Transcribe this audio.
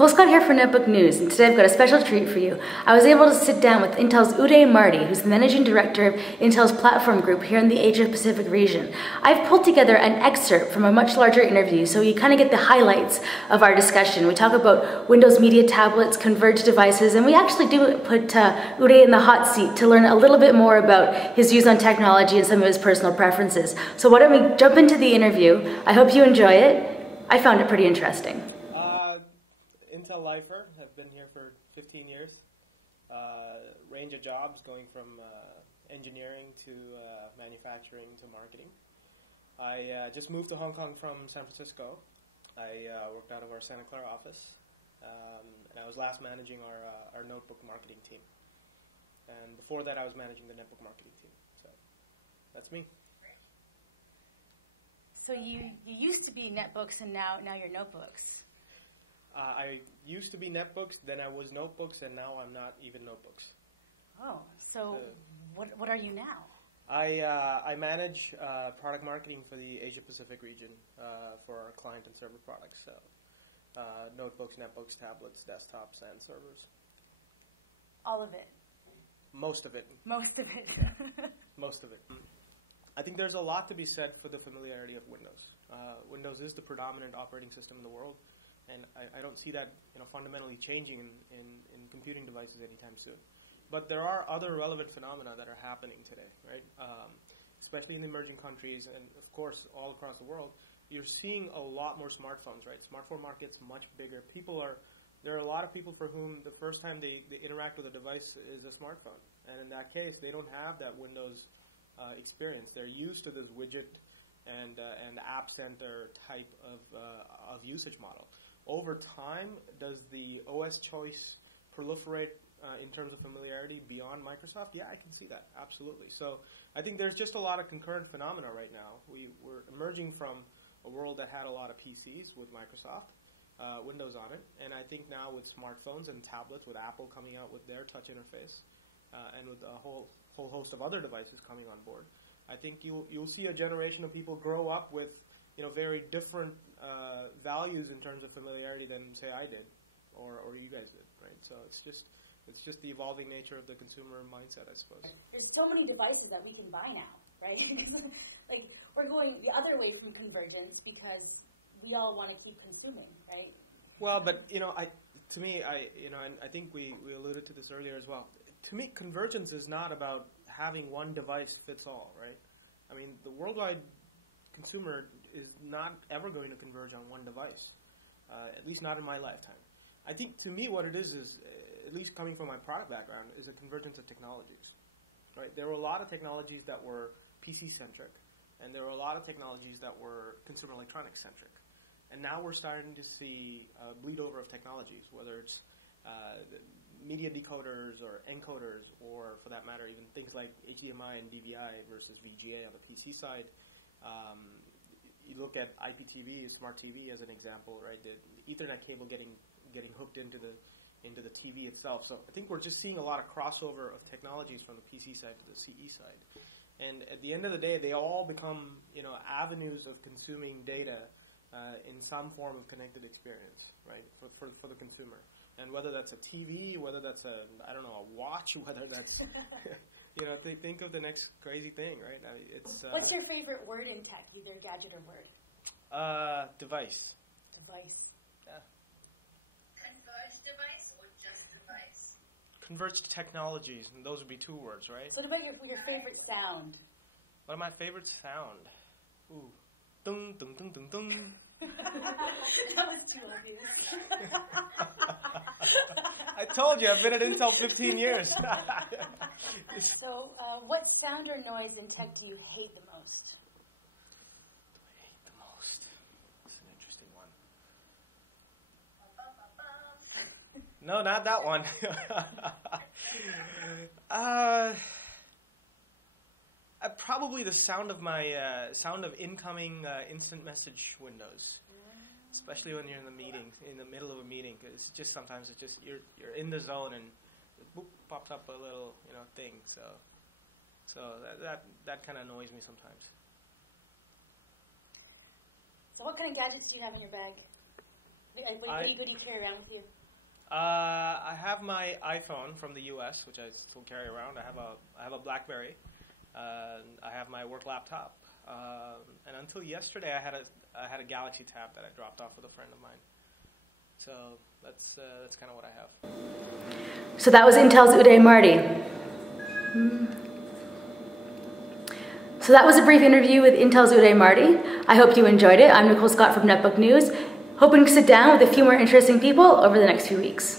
Nicole Scott here for Netbook News, and today I've got a special treat for you. I was able to sit down with Intel's Uday Marty, who's the Managing Director of Intel's Platform Group here in the Asia-Pacific region. I've pulled together an excerpt from a much larger interview, so you kind of get the highlights of our discussion. We talk about Windows Media tablets, converged devices, and we actually do put Uday in the hot seat to learn a little bit more about his views on technology and some of his personal preferences. So why don't we jump into the interview? I hope you enjoy it. I found it pretty interesting. Intel lifer, have been here for 15 years. Range of jobs going from engineering to manufacturing to marketing. I just moved to Hong Kong from San Francisco. I worked out of our Santa Clara office, and I was last managing our notebook marketing team. And before that, I was managing the netbook marketing team. So that's me. So you used to be netbooks, and now you're notebooks. I used to be netbooks, then I was notebooks, and now I'm not even notebooks. Oh, so what are you now? I manage product marketing for the Asia-Pacific region for our client and server products. So notebooks, netbooks, tablets, desktops, and servers. All of it? Most of it. Most of it. Most of it. I think there's a lot to be said for the familiarity of Windows. Windows is the predominant operating system in the world. And I don't see that fundamentally changing in computing devices anytime soon. But there are other relevant phenomena that are happening today, right? Especially in the emerging countries and, of course, all across the world. You're seeing a lot more smartphones, right? Smartphone market's much bigger. There are a lot of people for whom the first time they interact with a device is a smartphone. And in that case, they don't have that Windows experience. They're used to this widget and app center type of usage model. Over time, does the OS choice proliferate in terms of familiarity beyond Microsoft? Yeah, I can see that, absolutely. So I think there's just a lot of concurrent phenomena right now. We're emerging from a world that had a lot of PCs with Microsoft, Windows on it, and I think now with smartphones and tablets, with Apple coming out with their touch interface, and with a whole host of other devices coming on board, I think you'll see a generation of people grow up with very different values in terms of familiarity than, say, I did, or you guys did, right? So it's just the evolving nature of the consumer mindset, I suppose. There's so many devices that we can buy now, right? Like, we're going the other way from convergence because we all want to keep consuming, right? Well, but to me, and I think we alluded to this earlier as well. To me, convergence is not about having one device fits all, right? I mean, the worldwide consumer is not ever going to converge on one device, at least not in my lifetime. I think to me what it is, at least coming from my product background, is a convergence of technologies. Right? There were a lot of technologies that were PC-centric, and there were a lot of technologies that were consumer electronics-centric. And now we're starting to see a bleed over of technologies, whether it's media decoders or encoders, or for that matter, even things like HDMI and DVI versus VGA on the PC side. You look at IPTV, smart TV as an example, right? The Ethernet cable getting hooked into the TV itself. So I think we're just seeing a lot of crossover of technologies from the PC side to the CE side. And at the end of the day, they all become avenues of consuming data in some form of connected experience, right? For the consumer. And whether that's a TV, whether that's a watch, whether that's think of the next crazy thing, right? What's your favorite word in tech, either gadget or word? Device. Device. Yeah. Converged device or just device? Converged technologies, and those would be two words, right? So what about your favorite sound? What my favorite sound? Ooh. Dung, dung, dung, dung, dung. That was too obvious. I told you, I've been at Intel 15 years. So, what sound or noise in tech do you hate the most? Do I hate the most? That's an interesting one. No, not that one. Probably the sound of incoming instant message windows. Especially when you're in the middle of a meeting, because sometimes you're in the zone and it pops up a little thing. So that kind of annoys me sometimes. So what kind of gadgets do you have in your bag? What do you carry around with you? I have my iPhone from the U.S., which I still carry around. I have a BlackBerry. I have my work laptop. And until yesterday, I had a Galaxy Tab that I dropped off with a friend of mine. So that's kind of what I have. So that was Intel's Uday Marty. So that was a brief interview with Intel's Uday Marty. I hope you enjoyed it. I'm Nicole Scott from Netbook News, hoping to sit down with a few more interesting people over the next few weeks.